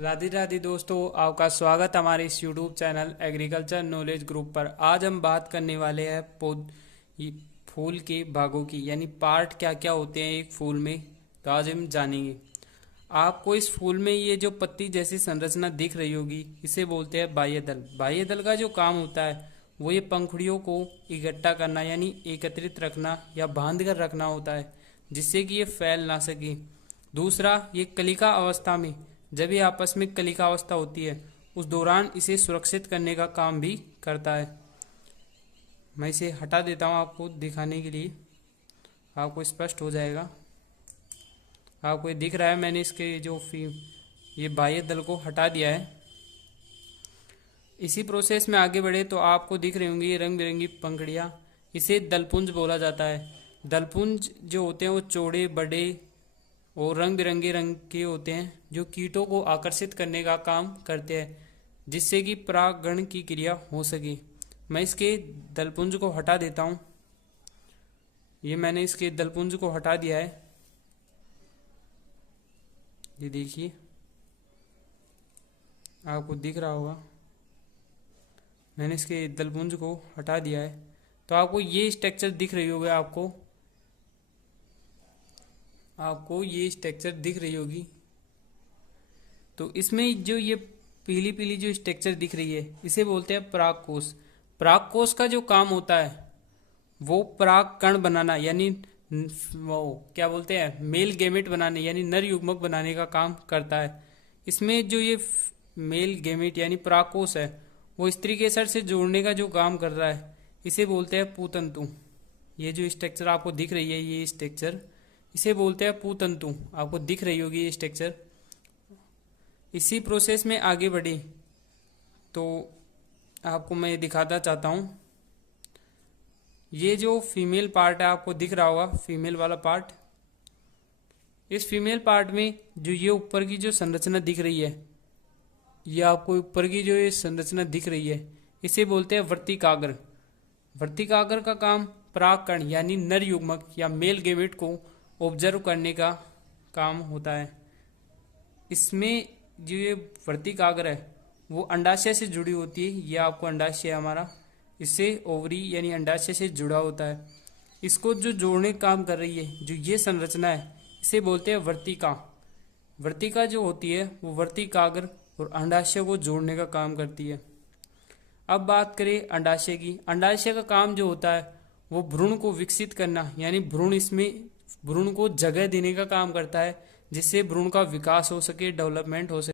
राधे राधे दोस्तों, आपका स्वागत हमारे इस YouTube channel agriculture knowledge group पर। आज हम बात करने वाले हैं ये फूल के भागों की, यानी पार्ट क्या क्या होते हैं एक फूल में। तो आज हम जानेंगे। आपको इस फूल में ये जो पत्ती जैसी संरचना दिख रही होगी, इसे बोलते हैं बाह्य दल। बाह्य दल का जो काम होता है वो ये पंखुड़ियों को इकट्ठा करना, यानी एकत्रित रखना या बांध कर रखना होता है, जिससे कि ये फैल ना सके। दूसरा, ये कलिका अवस्था में, जब ये आपस में कलिका अवस्था होती है, उस दौरान इसे सुरक्षित करने का काम भी करता है। मैं इसे हटा देता हूँ आपको दिखाने के लिए, आपको स्पष्ट हो जाएगा। आपको ये दिख रहा है, मैंने इसके ये बाह्य दल को हटा दिया है। इसी प्रोसेस में आगे बढ़े तो आपको दिख रही होंगी ये रंग बिरंगी पंखुड़ियाँ, इसे दलपुंज बोला जाता है। दलपुंज जो होते हैं वो चौड़े बड़े और रंग बिरंगे रंग के होते हैं, जो कीटों को आकर्षित करने का काम करते हैं, जिससे कि परागण की क्रिया हो सके। मैं इसके दलपुंज को हटा देता हूँ। ये मैंने इसके दलपुंज को हटा दिया है, ये देखिए, आपको दिख रहा होगा, मैंने इसके दलपुंज को हटा दिया है। तो आपको ये स्ट्रक्चर दिख रही होगी, आपको ये स्ट्रक्चर दिख रही होगी। तो इसमें जो ये पीली पीली जो स्ट्रक्चर दिख रही है, इसे बोलते हैं परागकोश। परागकोश का जो काम होता है वो पराग कण बनाना, यानी वो क्या बोलते हैं, मेल गेमेट बनाने, यानी नर युग्मक बनाने का काम करता है। इसमें जो ये मेल गेमेट यानी परागकोश है, वो स्त्री केसर से जोड़ने का जो काम कर रहा है, इसे बोलते हैं पूतंतु। ये जो स्ट्रक्चर आपको दिख रही है, ये स्ट्रक्चर, इसे बोलते हैं पूतंतु। आपको दिख रही होगी ये स्ट्रक्चर। इसी प्रोसेस में आगे बढ़े तो आपको मैं दिखाना चाहता हूँ। ये जो फीमेल पार्ट है, आपको दिख रहा होगा फीमेल वाला पार्ट। इस फीमेल पार्ट में जो ये ऊपर की जो संरचना दिख रही है, ये आपको ऊपर की जो ये संरचना दिख रही है, इसे बोलते हैं वर्तिकाग्र। वर्तिकाग्र का काम परागकण यानी नर युग्मक या मेल गेमेट को ऑब्जर्व करने का काम होता है। इसमें जो ये वर्तिकाग्र है वो अंडाशय से जुड़ी होती है। ये आपको अंडाशय है हमारा, इससे ओवरी यानी अंडाशय से जुड़ा होता है। इसको जो जोड़ने का काम कर रही है, जो ये संरचना है, इसे बोलते हैं वर्तिका। वर्तिका जो होती है वो वर्तिकाग्र और अंडाशय को जोड़ने का काम करती है। अब बात करें अंडाशय की। अंडाशय का काम जो होता है वो भ्रूण को विकसित करना, यानी भ्रूण को जगह देने का काम करता है, जिससे भ्रूण का विकास हो सके, डेवलपमेंट हो सके।